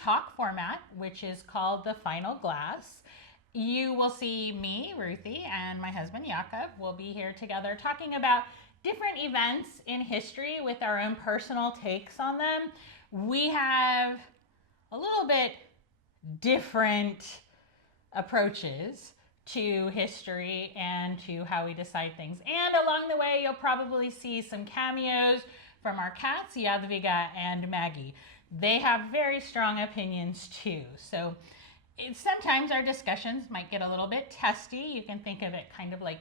talk format, which is called The Final Glass. You will see me, Ruthie, and my husband, Yakov. We'll be here together talking about different events in history with our own personal takes on them. We have a little bit different approaches to history and to how we decide things. And along the way, you'll probably see some cameos from our cats, Jadwiga and Maggie. They have very strong opinions too. So sometimes our discussions might get a little bit testy. You can think of it kind of like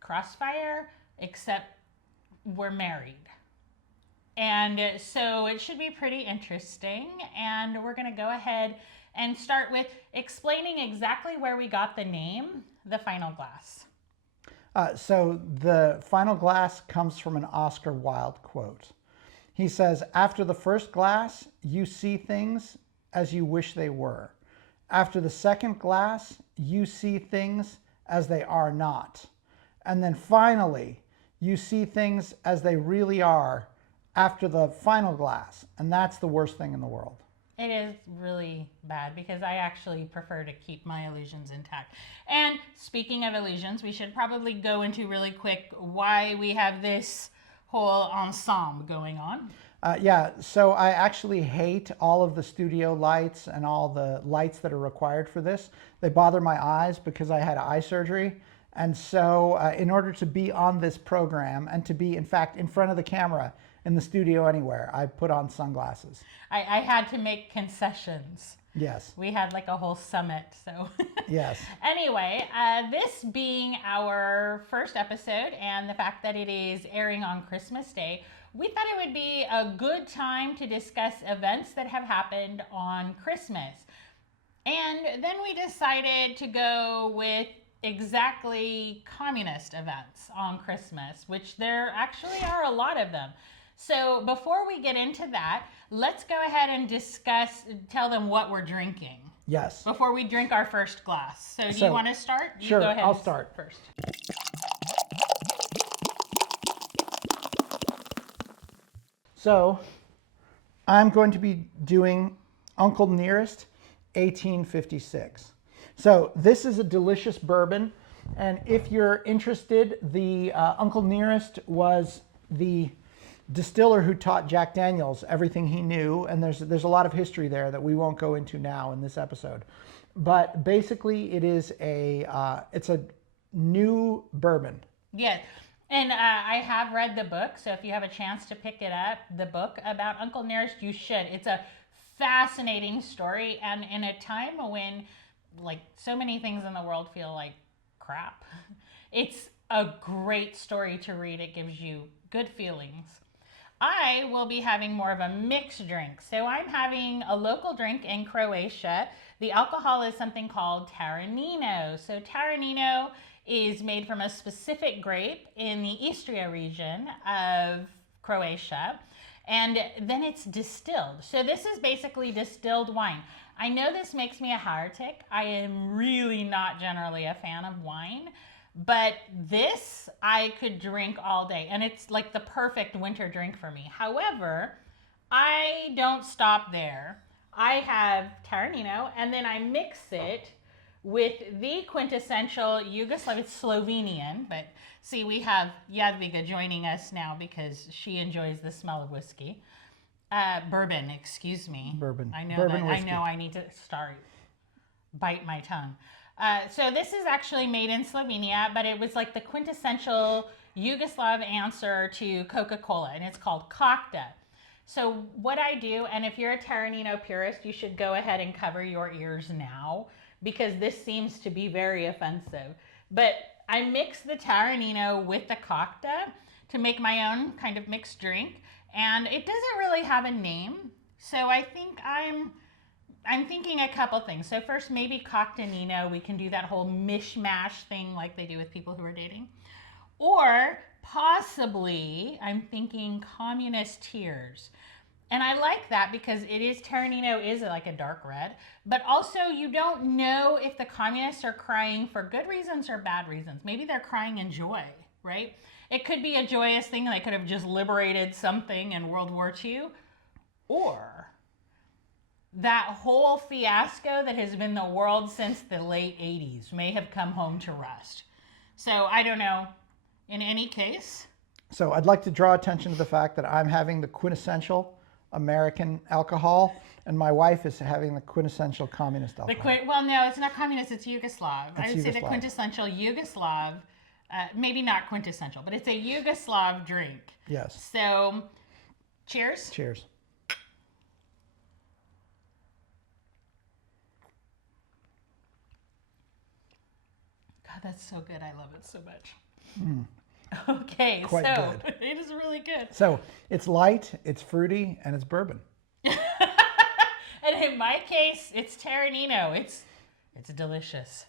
Crossfire, except we're married. And so it should be pretty interesting. And we're going to go ahead and start with explaining exactly where we got the name, The Final Glass. So the Final Glass comes from an Oscar Wilde quote. He says, "After the first glass, you see things as you wish they were. After the second glass, you see things as they are not. And then finally, you see things as they really are after the final glass." And that's the worst thing in the world. It is really bad because I actually prefer to keep my illusions intact. And speaking of illusions, we should probably go into really quick why we have this whole ensemble going on. So I actually hate all of the studio lights and all the lights that are required for this. They bother my eyes because I had eye surgery. And so in order to be on this program and to be, in fact, in front of the camera in the studio anywhere, I put on sunglasses. I had to make concessions. Yes. We had like a whole summit, so. Yes. Anyway, this being our first episode and the fact that it is airing on Christmas Day, we thought it would be a good time to discuss events that have happened on Christmas. And then we decided to go with exactly communist events on Christmas, which there actually are a lot of them. So before we get into that, let's go ahead and tell them what we're drinking. Yes. Before we drink our first glass. So do you want to start? Sure, you go ahead I'll start first. So I'm going to be doing Uncle Nearest 1856. So this is a delicious bourbon. And if you're interested, the Uncle Nearest was the distiller who taught Jack Daniels everything he knew, and there's a lot of history there that we won't go into now in this episode. But basically, it's a new bourbon. Yes, and I have read the book, so if you have a chance to pick it up, the book about Uncle Nearest, you should. It's a fascinating story, and in a time when like so many things in the world feel like crap, it's a great story to read. It gives you good feelings. I will be having more of a mixed drink. So I'm having a local drink in Croatia. The alcohol is something called Taranino. So Taranino is made from a specific grape in the Istria region of Croatia. And then it's distilled. So this is basically distilled wine. I know this makes me a heretic. I am really not generally a fan of wine. But this I could drink all day, and it's like the perfect winter drink for me. However, I don't stop there. I have Taranino, and then I mix it with the quintessential Yugoslav, it's Slovenian, but see, we have Jadwiga joining us now because she enjoys the smell of whiskey. Bourbon, excuse me. Bourbon. I know Bourbon whiskey. I need to bite my tongue. So this is actually made in Slovenia, but it was like the quintessential Yugoslav answer to Coca-Cola, and it's called Kakta. So what I do, and if you're a Taranino purist, you should go ahead and cover your ears now, because this seems to be very offensive. But I mix the Taranino with the Kakta to make my own kind of mixed drink, and it doesn't really have a name. So I think I'm thinking a couple things. So first, maybe Cocktainino. We can do that whole mishmash thing like they do with people who are dating. Or possibly, I'm thinking Communist Tears. And I like that because Taranino is like a dark red, but also you don't know if the communists are crying for good reasons or bad reasons. Maybe they're crying in joy, right? It could be a joyous thing. They could have just liberated something in World War II. Or that whole fiasco that has been the world since the late 80s may have come home to rest. So I don't know. In any case. So I'd like to draw attention to the fact that I'm having the quintessential American alcohol, and my wife is having the quintessential communist alcohol. Well, no, it's not communist, it's Yugoslav. I would say the Yugoslav. quintessential Yugoslav, maybe not quintessential, but it's a Yugoslav drink. Yes. So, cheers. Cheers. God, that's so good. I love it so much. Okay, Quite so good. it is really good. So it's light, it's fruity, and it's bourbon. And in my case, it's Terranino. It's delicious.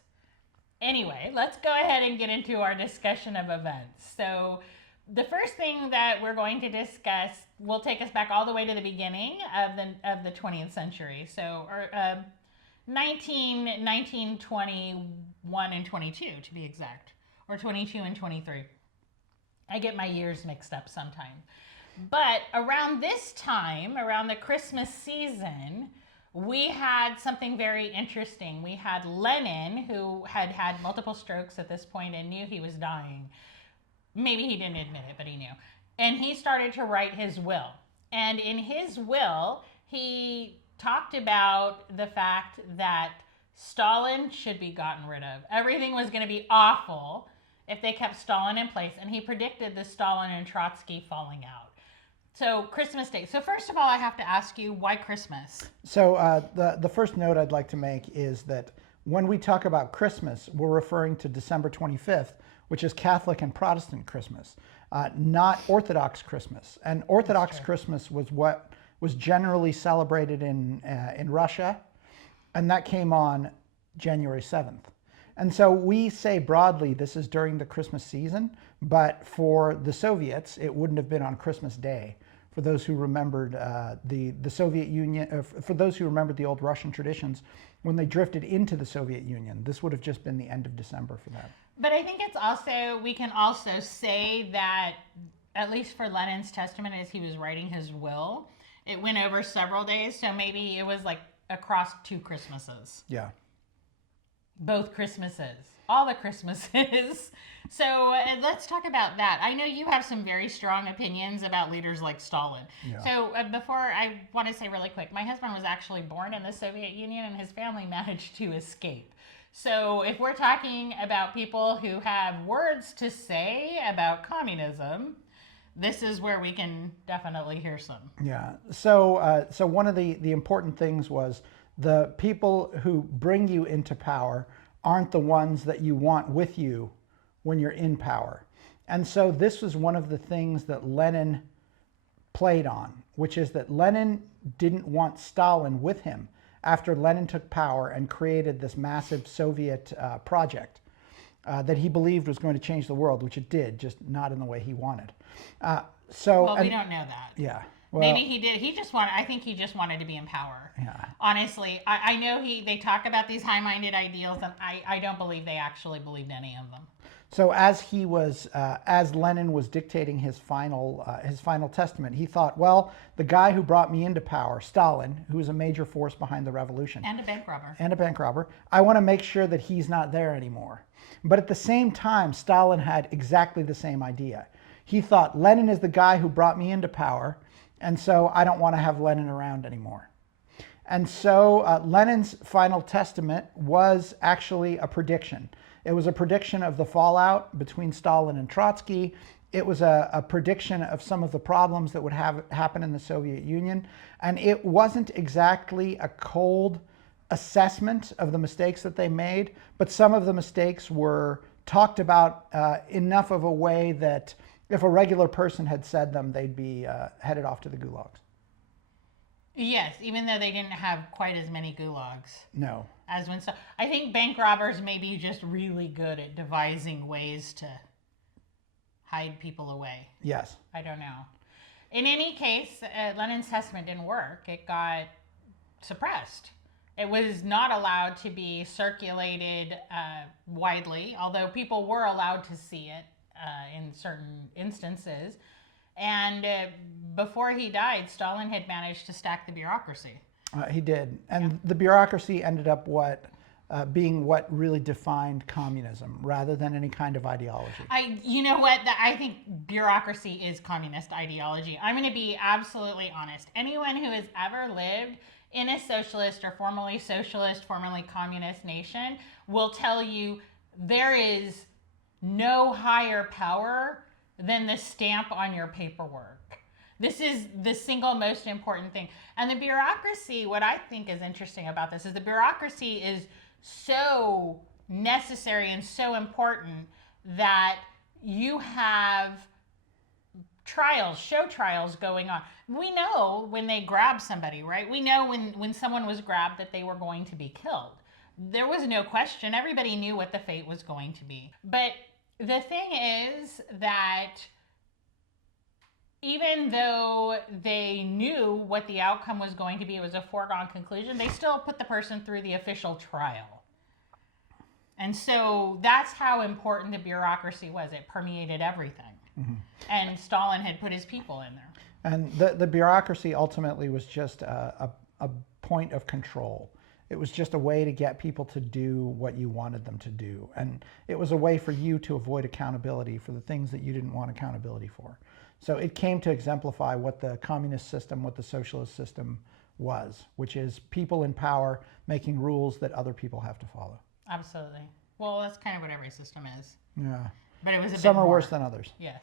Anyway, let's go ahead and get into our discussion of events. So the first thing that we're going to discuss will take us back all the way to the beginning of the 20th century. So 19, 21, and 22 to be exact, or 22 and 23. I get my years mixed up sometimes. But around this time, around the Christmas season, we had something very interesting. We had Lenin, who had had multiple strokes at this point and knew he was dying. Maybe he didn't admit it, but he knew. And he started to write his will. And in his will, he talked about the fact that Stalin should be gotten rid of. Everything was going to be awful if they kept Stalin in place. And he predicted the Stalin and Trotsky falling out. So Christmas Day. So first of all, I have to ask you, why Christmas? So the first note I'd like to make is that when we talk about Christmas, we're referring to December 25th, which is Catholic and Protestant Christmas, not Orthodox Christmas. And Orthodox Christmas was what was generally celebrated in Russia, and that came on January 7th. And so we say broadly this is during the Christmas season, but for the Soviets, it wouldn't have been on Christmas Day. For those who remembered the Soviet Union, for those who remembered the old Russian traditions, when they drifted into the Soviet Union, this would have just been the end of December for them. But I think it's also, we can also say that, at least for Lenin's testament as he was writing his will, it went over several days, so maybe it was like across 2 Christmases. Yeah. Both Christmases, all the Christmases. So let's talk about that. I know you have some very strong opinions about leaders like Stalin. Yeah. So before, I want to say really quick, my husband was actually born in the Soviet Union and his family managed to escape. So if we're talking about people who have words to say about communism, this is where we can definitely hear some. Yeah. So one of the important things was the people who bring you into power aren't the ones that you want with you when you're in power. And so this was one of the things that Lenin played on, which is that Lenin didn't want Stalin with him after Lenin took power and created this massive Soviet project that he believed was going to change the world, which it did, just not in the way he wanted. Well, we don't know that. Yeah. Well, maybe he did. I think he just wanted to be in power. Yeah. Honestly, I know they talk about these high-minded ideals, and I don't believe they actually believed any of them. So as Lenin was dictating his final testament, he thought, well, the guy who brought me into power, Stalin, who was a major force behind the revolution. And a bank robber. And a bank robber. I want to make sure that he's not there anymore. But at the same time, Stalin had exactly the same idea. He thought, Lenin is the guy who brought me into power, and so I don't want to have Lenin around anymore. And so Lenin's final testament was actually a prediction. It was a prediction of the fallout between Stalin and Trotsky. It was a prediction of some of the problems that would happen in the Soviet Union. And it wasn't exactly a cold assessment of the mistakes that they made, but some of the mistakes were talked about enough of a way that if a regular person had said them, they'd be headed off to the gulags. Yes, even though they didn't have quite as many gulags. No. As when I think bank robbers may be just really good at devising ways to hide people away. Yes. I don't know. In any case, Lenin's testament didn't work. It got suppressed. It was not allowed to be circulated widely, although people were allowed to see it in certain instances. And before he died, Stalin had managed to stack the bureaucracy. He did. And the bureaucracy ended up being what really defined communism rather than any kind of ideology. You know what? I think bureaucracy is communist ideology. I'm going to be absolutely honest. Anyone who has ever lived in a socialist, formerly communist nation will tell you there is no higher power than the stamp on your paperwork. This is the single most important thing. And the bureaucracy, what I think is interesting about this is the bureaucracy is so necessary and so important that you have show trials going on. We know when they grab somebody, right? We know when someone was grabbed that they were going to be killed. There was no question. Everybody knew what the fate was going to be. But the thing is that even though they knew what the outcome was going to be, it was a foregone conclusion, they still put the person through the official trial. And so that's how important the bureaucracy was. It permeated everything. Mm-hmm. And Stalin had put his people in there. And the bureaucracy ultimately was just a point of control. It was just a way to get people to do what you wanted them to do. And it was a way for you to avoid accountability for the things that you didn't want accountability for. So it came to exemplify what the communist system, what the socialist system was, which is people in power making rules that other people have to follow. Absolutely. Well, that's kind of what every system is. Yeah. But it was Some are more worse than others. Yes.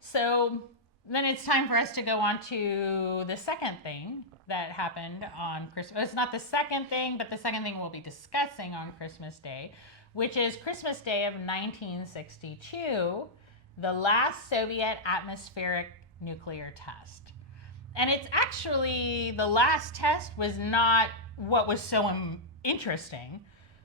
So then it's time for us to go on to the second thing that happened on Christmas. It's not the second thing, but the second thing we'll be discussing on Christmas Day, which is Christmas Day of 1962, the last Soviet atmospheric nuclear test. And it's actually, the last test was not what was so interesting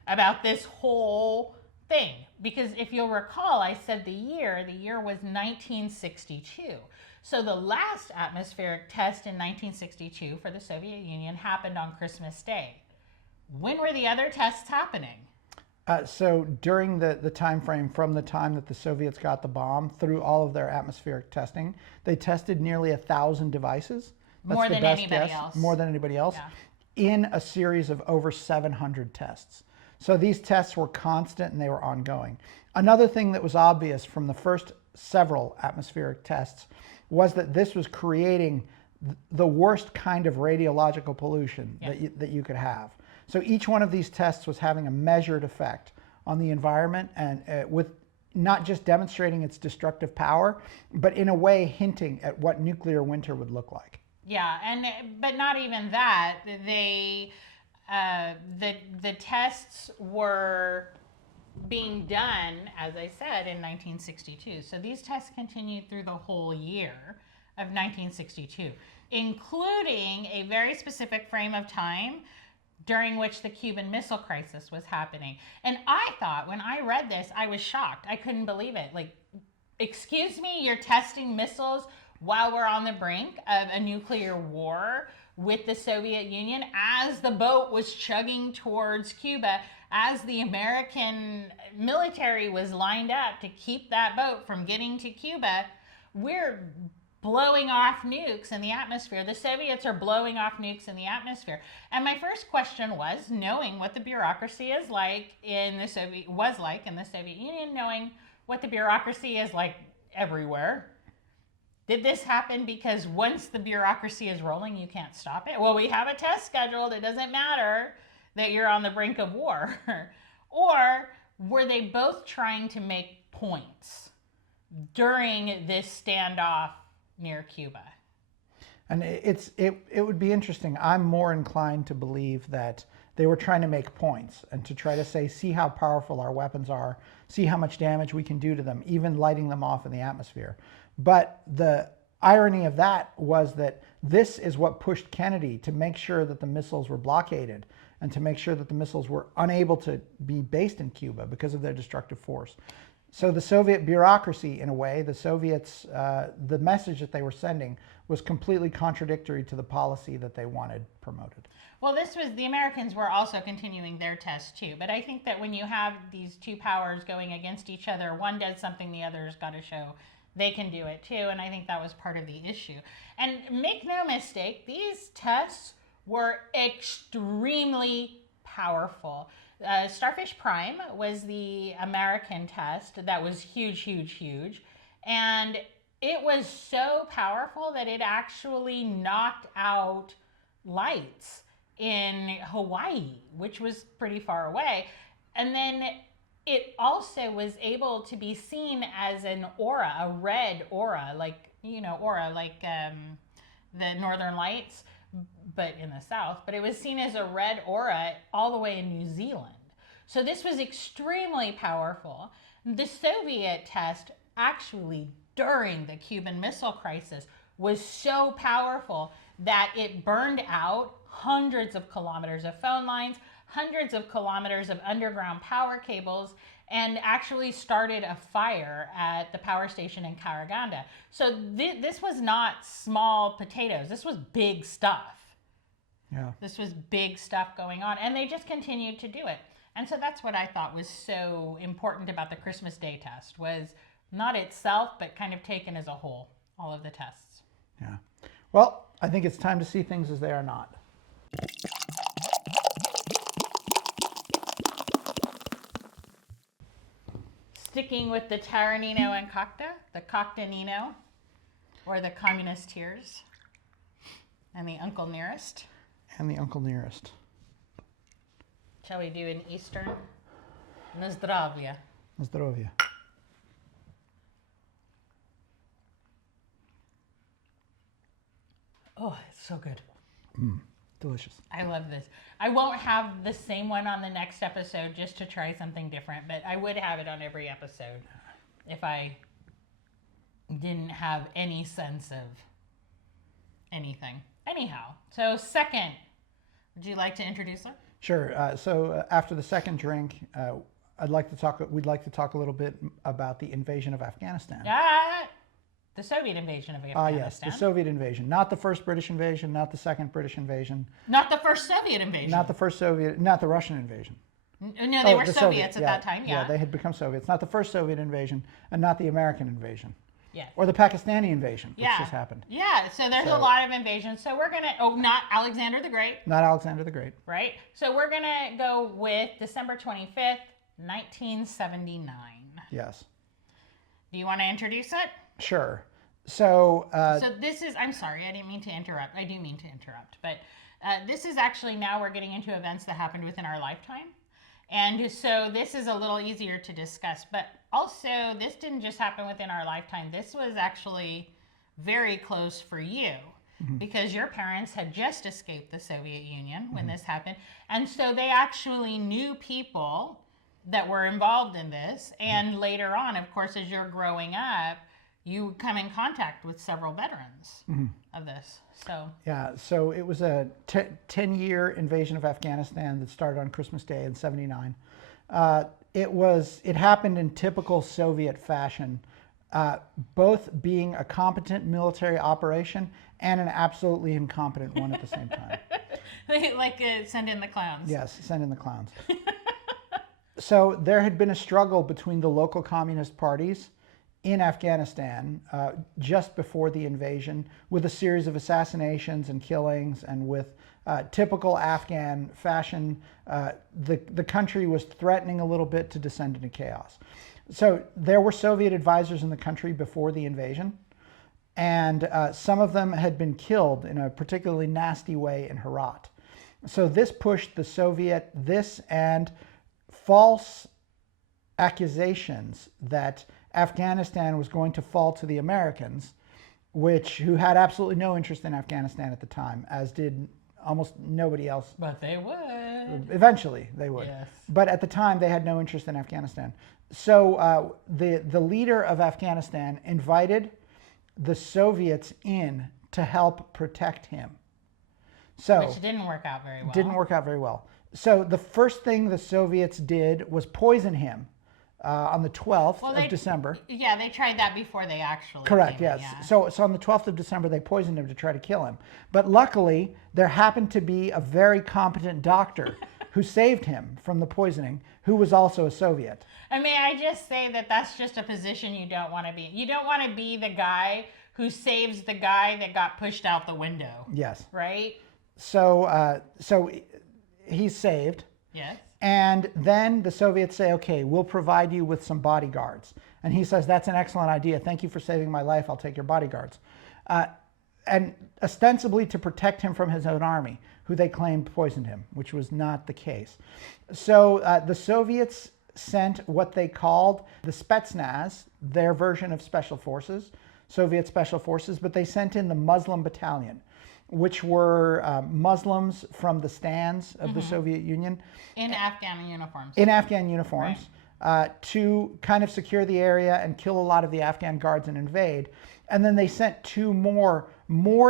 about this whole thing. Because if you'll recall, I said the year was 1962. So the last atmospheric test in 1962 for the Soviet Union happened on Christmas Day. When were the other tests happening? So during the time frame from the time that the Soviets got the bomb through all of their atmospheric testing, they tested nearly 1,000 devices. That's more the than best anybody guess, else. More than anybody else, yeah. In a series of over 700 tests. So these tests were constant and they were ongoing. Another thing that was obvious from the first several atmospheric tests was that this was creating the worst kind of radiological pollution that you could have. So each one of these tests was having a measured effect on the environment, and with not just demonstrating its destructive power, but in a way hinting at what nuclear winter would look like. Yeah, but not even that. The tests were being done, as I said, in 1962. So these tests continued through the whole year of 1962, including a very specific frame of time during which the Cuban Missile Crisis was happening. And I thought, when I read this, I was shocked. I couldn't believe it. Like, excuse me, you're testing missiles while we're on the brink of a nuclear war with the Soviet Union, as the boat was chugging towards Cuba, as the American military was lined up to keep that boat from getting to Cuba. We're blowing off nukes in the atmosphere. The Soviets are blowing off nukes in the atmosphere. And my first question was, knowing what the bureaucracy is like in the Soviet Union, knowing what the bureaucracy is like everywhere, did this happen because once the bureaucracy is rolling, you can't stop it? Well, we have a test scheduled. It doesn't matter that you're on the brink of war. Or were they both trying to make points during this standoff near Cuba? And it would be interesting. I'm more inclined to believe that they were trying to make points and to try to say, see how powerful our weapons are, see how much damage we can do to them, even lighting them off in the atmosphere. But the irony of that was that this is what pushed Kennedy to make sure that the missiles were blockaded and to make sure that the missiles were unable to be based in Cuba because of their destructive force. So the Soviet bureaucracy, in a way, the Soviets, the message that they were sending was completely contradictory to the policy that they wanted promoted. Well, the Americans were also continuing their tests too. But I think that when you have these two powers going against each other, one does something, the other's got to show they can do it too. And I think that was part of the issue. And make no mistake, these tests were extremely powerful. Starfish Prime was the American test that was huge, huge, huge. And it was so powerful that it actually knocked out lights in Hawaii, which was pretty far away. And then it also was able to be seen as an aura, a red aura, like, aura, like the Northern Lights, but in the South. But it was seen as a red aura all the way in New Zealand. So this was extremely powerful. The Soviet test actually during the Cuban Missile Crisis was so powerful that it burned out hundreds of kilometers of phone lines, hundreds of kilometers of underground power cables, and actually started a fire at the power station in Karaganda. So this was not small potatoes. This was big stuff. Yeah. This was big stuff going on, and they just continued to do it. And so that's what I thought was so important about the Christmas Day test, was not itself, but kind of taken as a whole, all of the tests. Yeah. Well, I think it's time to see things as they are not. Sticking with the Taranino and Cocta, the Cocta Nino, or the Communist Tears, and the Uncle Nearest. And the Uncle Nearest. Shall we do an Eastern? Na zdravia. Na zdrovia. Oh, it's so good. Delicious. I love this. I won't have the same one on the next episode just to try something different, but I would have it on every episode if I didn't have any sense of anything. Anyhow, so second, would you like to introduce her? Sure. So after the second drink, we'd like to talk a little bit about the invasion of Afghanistan. The Soviet invasion of Afghanistan. Yes, the Soviet invasion. Not the first British invasion, not the second British invasion. Not the first Soviet invasion. Not the Russian invasion. No, they were Soviets at that time, yeah. Yeah, they had become Soviets. Not the first Soviet invasion, and not the American invasion. Yes. Or the Pakistani invasion, which just happened. Yeah, so there's a lot of invasions. So we're going to, not Alexander the Great. Not Alexander the Great. Right? So we're going to go with December 25th, 1979. Yes. Do you want to introduce it? Sure. So this is, I'm sorry, I didn't mean to interrupt. I do mean to interrupt. But this is actually, now we're getting into events that happened within our lifetime. And so this is a little easier to discuss. But also, this didn't just happen within our lifetime. This was actually very close for you. Because your parents had just escaped the Soviet Union when this happened. And so they actually knew people that were involved in this. And later on, of course, as you're growing up, you come in contact with several veterans of this. So yeah, so it was a 10-year invasion of Afghanistan that started on Christmas Day in '79. It happened in typical Soviet fashion, both being a competent military operation and an absolutely incompetent one at the same time. Like send in the clowns. Yes, send in the clowns. So there had been a struggle between the local communist parties in Afghanistan just before the invasion, with a series of assassinations and killings, and with typical Afghan fashion, the country was threatening a little bit to descend into chaos. So there were Soviet advisors in the country before the invasion, and some of them had been killed in a particularly nasty way in Herat. So this pushed this and false accusations that Afghanistan was going to fall to the Americans, who had absolutely no interest in Afghanistan at the time, as did almost nobody else. But they would. Eventually, they would. Yes. But at the time, they had no interest in Afghanistan. So the leader of Afghanistan invited the Soviets in to help protect him. Which didn't work out very well. Didn't work out very well. So the first thing the Soviets did was poison him. On the 12th of December. Yeah, they tried that before they actually Correct, came yes. in, yeah. So on the 12th of December, they poisoned him to try to kill him. But luckily, there happened to be a very competent doctor who saved him from the poisoning, who was also a Soviet. And may I just say that that's just a position you don't want to be. You don't want to be the guy who saves the guy that got pushed out the window. Yes. Right? so he's saved. Yes. And then the Soviets say, okay, we'll provide you with some bodyguards. And he says, that's an excellent idea. Thank you for saving my life. I'll take your bodyguards. And ostensibly to protect him from his own army, who they claimed poisoned him, which was not the case. So the Soviets sent what they called the Spetsnaz, their version of special forces, Soviet special forces, but they sent in the Muslim battalion, which were Muslims from the stands of the Soviet Union. In Afghan uniforms. In Afghan uniforms, to kind of secure the area and kill a lot of the Afghan guards and invade. And then they sent two more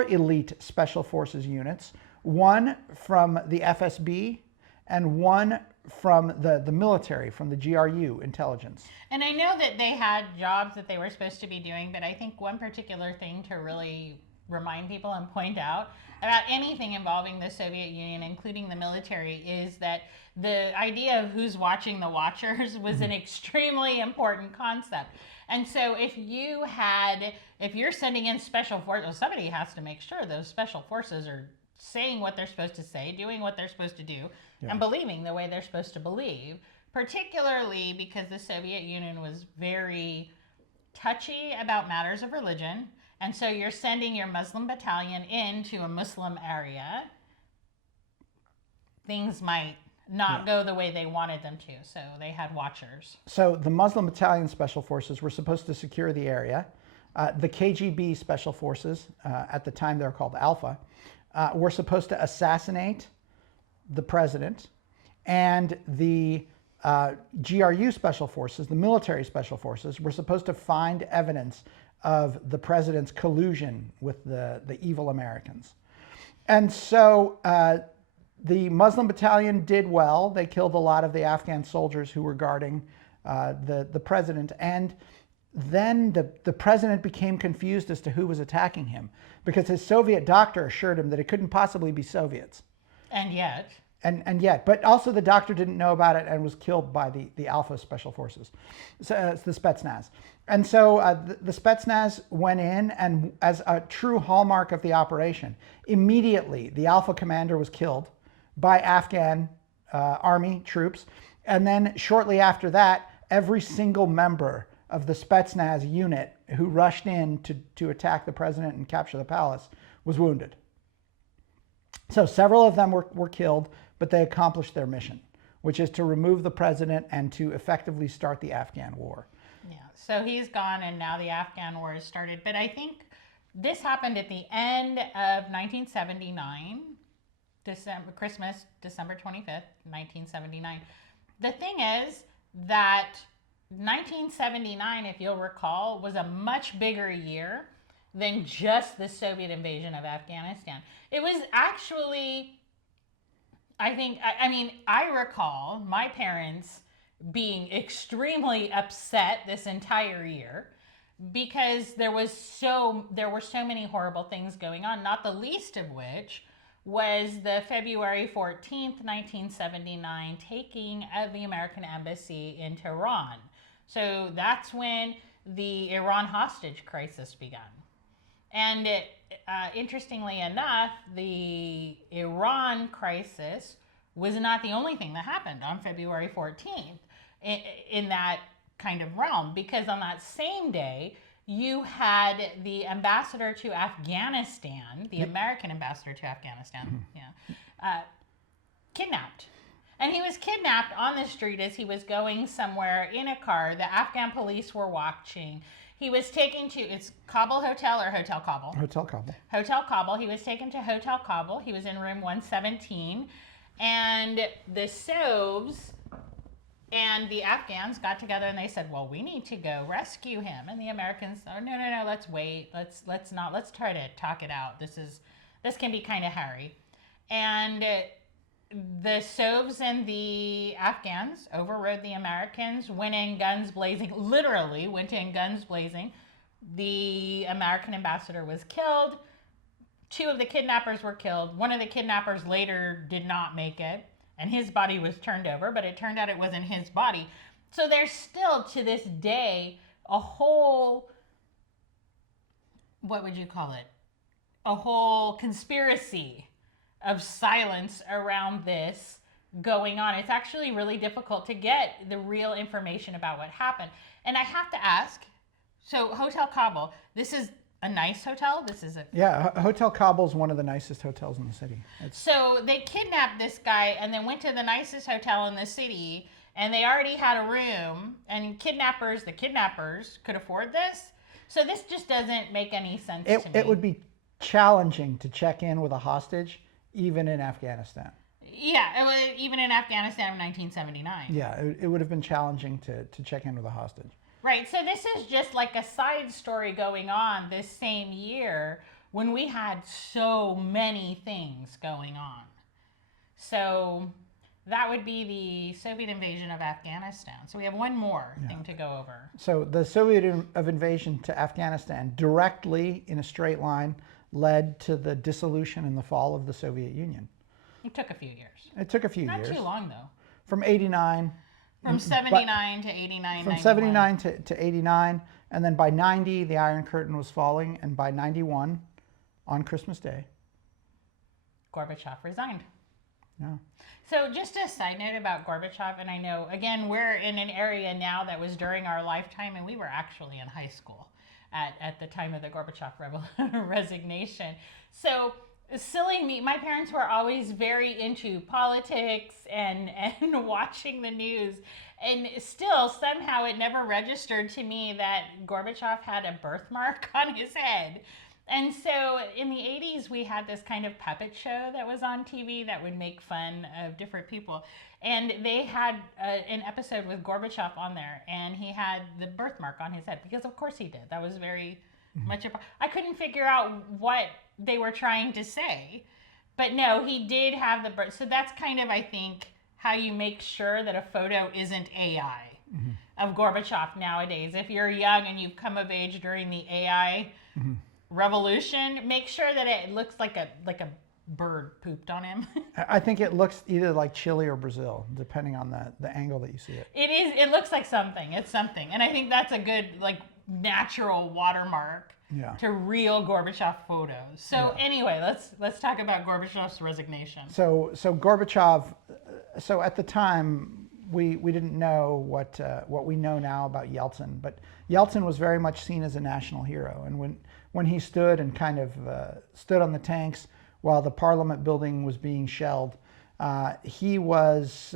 elite special forces units, one from the FSB and one from the military, from the GRU intelligence. And I know that they had jobs that they were supposed to be doing, but I think one particular thing to really remind people and point out about anything involving the Soviet Union, including the military, is that the idea of who's watching the watchers was an extremely important concept. And so if you're sending in special forces, somebody has to make sure those special forces are saying what they're supposed to say, doing what they're supposed to do, and believing the way they're supposed to believe, particularly because the Soviet Union was very touchy about matters of religion. And so you're sending your Muslim battalion into a Muslim area, things might not go the way they wanted them to. So they had watchers. So the Muslim battalion special forces were supposed to secure the area. The KGB special forces, at the time they were called Alpha, were supposed to assassinate the president. And the GRU special forces, the military special forces, were supposed to find evidence of the president's collusion with the evil Americans. And so the Muslim battalion did well. They killed a lot of the Afghan soldiers who were guarding the president. And then the president became confused as to who was attacking him, because his Soviet doctor assured him that it couldn't possibly be Soviets. And yet. And yet, but also the doctor didn't know about it and was killed by the Alpha special forces, so it's the Spetsnaz. And so the Spetsnaz went in, and as a true hallmark of the operation, immediately the Alpha commander was killed by Afghan army troops. And then shortly after that, every single member of the Spetsnaz unit who rushed in to attack the president and capture the palace was wounded. So several of them were killed, but they accomplished their mission, which is to remove the president and to effectively start the Afghan war. Yeah, so he's gone, and now the Afghan war has started. But I think this happened at the end of 1979, Christmas, December 25th, 1979. The thing is that 1979, if you'll recall, was a much bigger year than just the Soviet invasion of Afghanistan. It was actually, I recall my parents being extremely upset this entire year because there were so many horrible things going on, not the least of which was the February 14th, 1979 taking of the American embassy in Tehran. So that's when the Iran hostage crisis began. And interestingly enough, the Iran crisis was not the only thing that happened on February 14th in that kind of realm, because on that same day, you had the ambassador to Afghanistan, the American ambassador to Afghanistan, kidnapped. And he was kidnapped on the street as he was going somewhere in a car. The Afghan police were watching. He was taken to, it's Kabul Hotel or Hotel Kabul? Hotel Kabul. Hotel Kabul. He was taken to Hotel Kabul. He was in room 117. And the Sovs and the Afghans got together and they said, well, we need to go rescue him. And the Americans, oh, no, let's wait. Let's try to talk it out. This can be kind of hairy. And the Sovs and the Afghans overrode the Americans, went in guns blazing, literally went in guns blazing. The American ambassador was killed. 2 of the kidnappers were killed. One of the kidnappers later did not make it, and his body was turned over, but it turned out it wasn't his body. So there's still, to this day, a whole, what would you call it? A whole conspiracy of silence around this going on. It's actually really difficult to get the real information about what happened. And I have to ask, so Hotel Kabul, this is a nice hotel? This is a Yeah, Hotel Kabul is one of the nicest hotels in the city. So they kidnapped this guy and then went to the nicest hotel in the city, and they already had a room, and the kidnappers could afford this. So this just doesn't make any sense to me. It would be challenging to check in with a hostage, even in Afghanistan. Yeah, it was, even in Afghanistan in 1979. Yeah, it would have been challenging to check in with a hostage. Right, so this is just like a side story going on this same year when we had so many things going on. So that would be the Soviet invasion of Afghanistan. So we have one more thing to go over. So the Soviet invasion to Afghanistan directly in a straight line led to the dissolution and the fall of the Soviet Union. It took a few years. It took a few years. Not too long, though. From 89. From 79 to 89, From 91. 79 to 89. And then by 90, the Iron Curtain was falling. And by 91, on Christmas Day, Gorbachev resigned. Yeah. So just a side note about Gorbachev, and I know, again, we're in an area now that was during our lifetime, and we were actually in high school at the time of the Gorbachev resignation. So silly me, my parents were always very into politics and watching the news, and still somehow it never registered to me that Gorbachev had a birthmark on his head. And so in the 80s, we had this kind of puppet show that was on TV that would make fun of different people. And they had an episode with Gorbachev on there, and he had the birthmark on his head, because of course he did. That was very much a part. I couldn't figure out what they were trying to say, but no, he did have the birth. So that's kind of, I think, how you make sure that a photo isn't AI of Gorbachev nowadays. If you're young and you've come of age during the AI revolution, make sure that it looks like a bird pooped on him. I think it looks either like Chile or Brazil, depending on the angle that you see it. It looks like something. It's something. And I think that's a good, like, natural watermark to real Gorbachev photos. So anyway, let's talk about Gorbachev's resignation. So Gorbachev, so at the time, we didn't know what we know now about Yeltsin, but Yeltsin was very much seen as a national hero. And when he stood and kind of stood on the tanks while the parliament building was being shelled, he was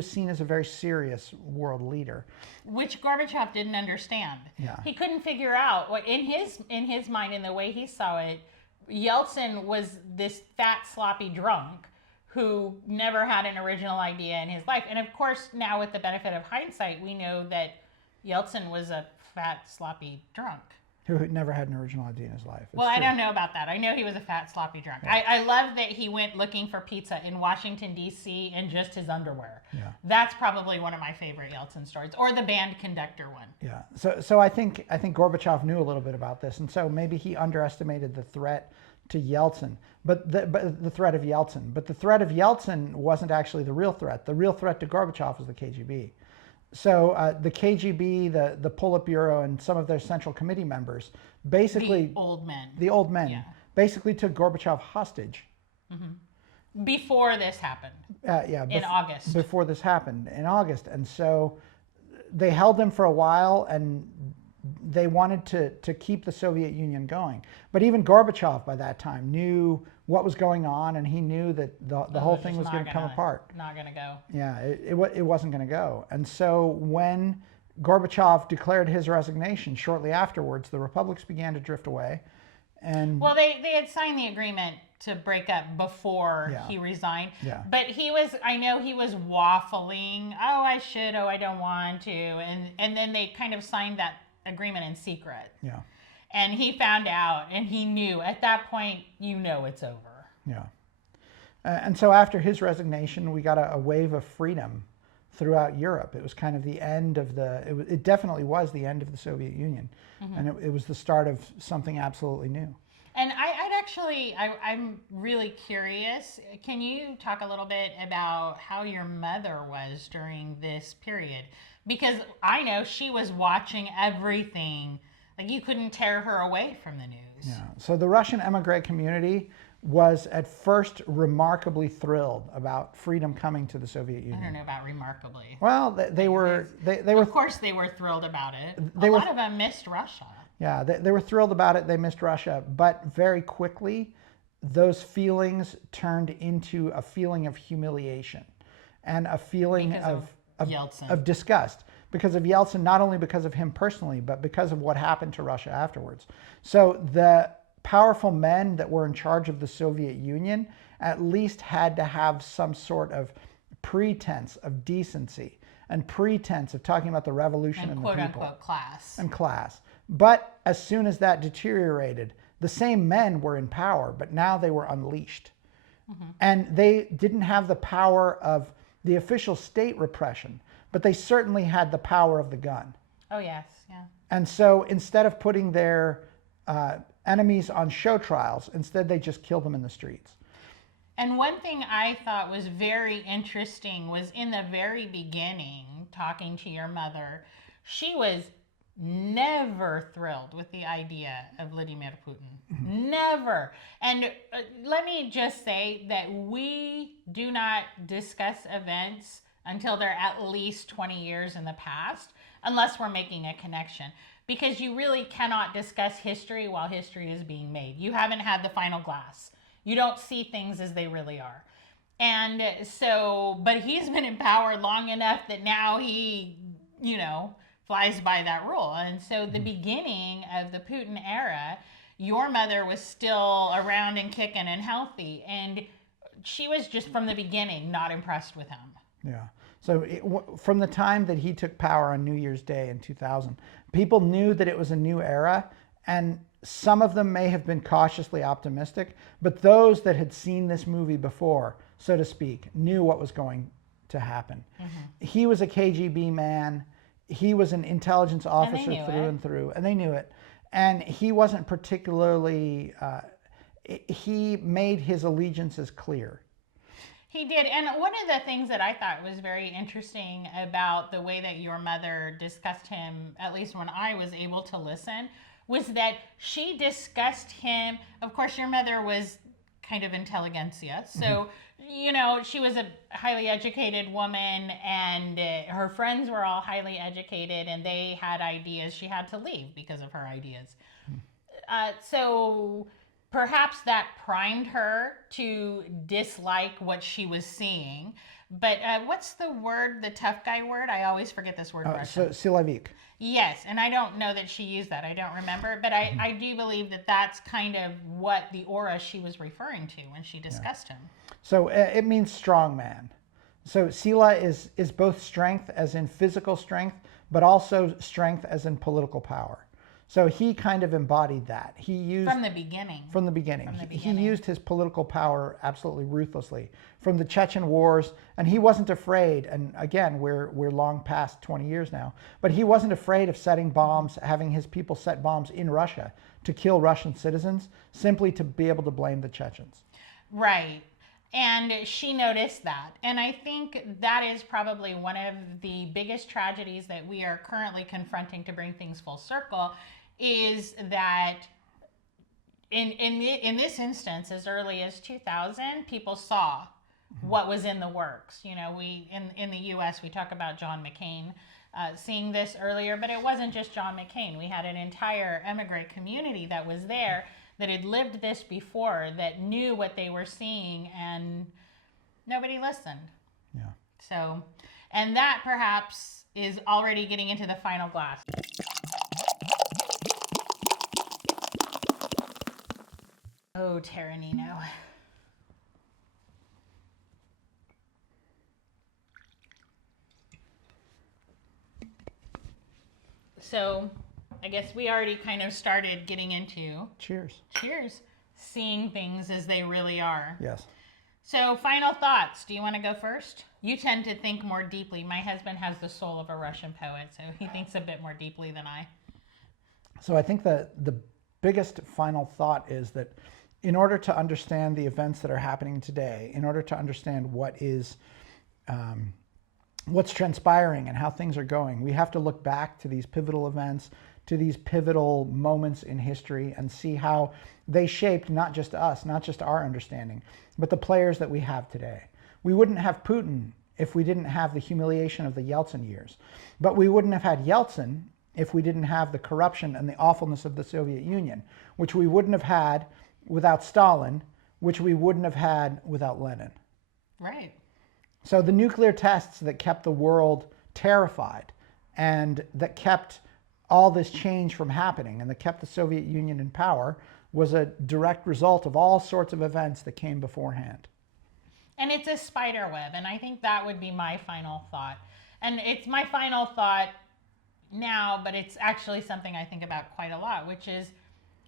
seen as a very serious world leader, which Gorbachev didn't understand. Yeah. He couldn't figure out what in his mind and the way he saw it. Yeltsin was this fat, sloppy drunk who never had an original idea in his life. And of course, now with the benefit of hindsight, we know that Yeltsin was a fat, sloppy drunk. Who never had an original idea in his life. Well, I don't know about that. I know he was a fat, sloppy drunk. Yeah. I love that he went looking for pizza in Washington, D.C. in just his underwear. Yeah. That's probably one of my favorite Yeltsin stories, or the band conductor one. Yeah. So I think Gorbachev knew a little bit about this, and so maybe he underestimated the threat to Yeltsin, but the threat of Yeltsin. But the threat of Yeltsin wasn't actually the real threat. The real threat to Gorbachev was the KGB. So the KGB, the Politburo, and some of their Central Committee members, basically the old men, basically took Gorbachev hostage. Before this happened. In August. Before this happened in August, and so they held him for a while, and they wanted to keep the Soviet Union going. But even Gorbachev by that time knew what was going on, and he knew that the whole thing was going to come apart. Not going to go. Yeah, it wasn't going to go. And so when Gorbachev declared his resignation, shortly afterwards, the republics began to drift away. And well, they had signed the agreement to break up before he resigned. Yeah. But I know he was waffling. Oh, I should. Oh, I don't want to. And then they kind of signed that agreement in secret. Yeah. And he found out, and he knew at that point, it's over. Yeah. And so after his resignation, we got a wave of freedom throughout Europe. It was kind of the end of it definitely was the end of the Soviet Union. And it was the start of something absolutely new. And I'm really curious. Can you talk a little bit about how your mother was during this period? Because I know she was watching everything. Like, you couldn't tear her away from the news. Yeah. So the Russian emigre community was at first remarkably thrilled about freedom coming to the Soviet I Union. don't know about remarkably. Well, they were Of course, they were thrilled about it. A lot of them missed Russia. Yeah, they were thrilled about it. They missed Russia, but very quickly, those feelings turned into a feeling of humiliation and a feeling Because of Yeltsin. of disgust because of Yeltsin, not only because of him personally, but because of what happened to Russia afterwards. So the powerful men that were in charge of the Soviet Union at least had to have some sort of pretense of decency and pretense of talking about the revolution and the people. Quote unquote class. And class. But as soon as that deteriorated, the same men were in power, but now they were unleashed. And they didn't have the power of the official state repression, but they certainly had the power of the gun. Oh, yes, yeah. And so instead of putting their enemies on show trials, instead they just killed them in the streets. And one thing I thought was very interesting was in the very beginning, talking to your mother, she was never thrilled with the idea of Vladimir Putin. Never. And let me just say that we do not discuss events until they're at least 20 years in the past, unless we're making a connection. Because you really cannot discuss history while history is being made. You haven't had the final glass. You don't see things as they really are. And so, but he's been in power long enough that now he, flies by that rule. And so the beginning of the Putin era, your mother was still around and kicking and healthy. And she was just from the beginning not impressed with him. Yeah. So from the time that he took power on New Year's Day in 2000, people knew that it was a new era, and some of them may have been cautiously optimistic, but those that had seen this movie before, so to speak, knew what was going to happen. He was a KGB man. He was an intelligence officer through and through, and they knew it. And he wasn't particularly, he made his allegiances clear. He did. And one of the things that I thought was very interesting about the way that your mother discussed him, at least when I was able to listen, was that she discussed him. Of course, your mother was kind of intelligentsia. So, she was a highly educated woman, and her friends were all highly educated, and they had ideas. She had to leave because of her ideas. So perhaps that primed her to dislike what she was seeing. But what's the word, the tough guy word? I always forget this word. So, silavik. Yes, and I don't know that she used that. I don't remember. But I do believe that that's kind of what the aura she was referring to when she discussed him. So it means strong man. So sila is both strength as in physical strength, but also strength as in political power. So he kind of embodied that. He used from the beginning. From the beginning. He used his political power absolutely ruthlessly from the Chechen wars, and he wasn't afraid. And again, we're long past 20 years now, but he wasn't afraid of setting bombs, having his people set bombs in Russia to kill Russian citizens, simply to be able to blame the Chechens. Right. And she noticed that. And I think that is probably one of the biggest tragedies that we are currently confronting, to bring things full circle, is that in this instance, as early as 2000, people saw what was in the works. We in the U.S. we talk about John McCain seeing this earlier, but it wasn't just John McCain. We had an entire emigre community that was there, that had lived this before, that knew what they were seeing, and nobody listened. Yeah. So, and that perhaps is already getting into the final glass. Oh, Terranino. So, I guess we already kind of started getting into Cheers. Seeing things as they really are. Yes. So, final thoughts. Do you want to go first? You tend to think more deeply. My husband has the soul of a Russian poet, so he thinks a bit more deeply than I. So I think that the biggest final thought is that in order to understand the events that are happening today, in order to understand what's transpiring and how things are going, we have to look back to these pivotal events, to these pivotal moments in history and see how they shaped not just us, not just our understanding, but the players that we have today. We wouldn't have Putin if we didn't have the humiliation of the Yeltsin years. But we wouldn't have had Yeltsin if we didn't have the corruption and the awfulness of the Soviet Union, which we wouldn't have had without Stalin, which we wouldn't have had without Lenin. Right. So the nuclear tests that kept the world terrified and that kept all this change from happening and that kept the Soviet Union in power was a direct result of all sorts of events that came beforehand. And it's a spider web, and I think that would be my final thought. And it's my final thought now, but it's actually something I think about quite a lot, which is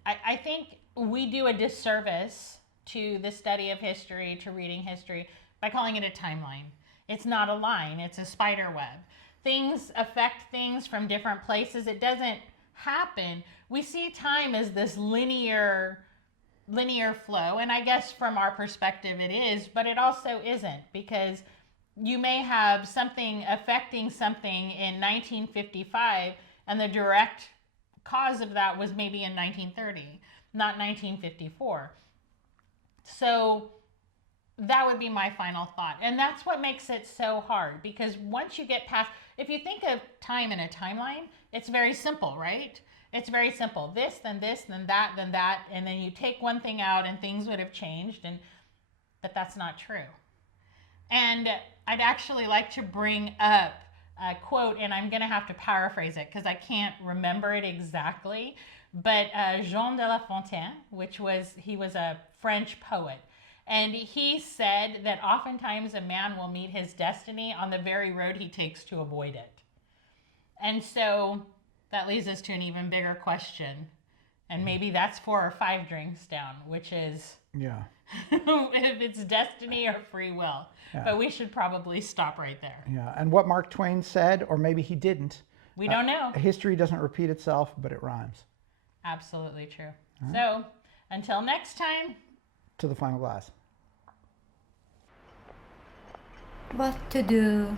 I think we do a disservice to the study of history, to reading history, by calling it a timeline. It's not a line, it's a spider web. Things affect things from different places. It doesn't happen. We see time as this linear flow, and I guess from our perspective it is, but it also isn't, because you may have something affecting something in 1955 and the direct cause of that was maybe in 1930, not 1954. So that would be my final thought. And that's what makes it so hard, because once you get past, if you think of time in a timeline, it's very simple, right? It's very simple. This, then that, and then you take one thing out and things would have changed, but that's not true. And I'd actually like to bring up a quote, and I'm going to have to paraphrase it because I can't remember it exactly, but Jean de La Fontaine, he was a French poet, and he said that oftentimes a man will meet his destiny on the very road he takes to avoid it. And so that leads us to an even bigger question, and maybe that's 4 or 5 drinks down, which is if it's destiny or free will. Yeah. But we should probably stop right there. Yeah, and what Mark Twain said, or maybe he didn't. We don't know. History doesn't repeat itself, but it rhymes. Absolutely true. Right. So, until next time. To the final glass. What to do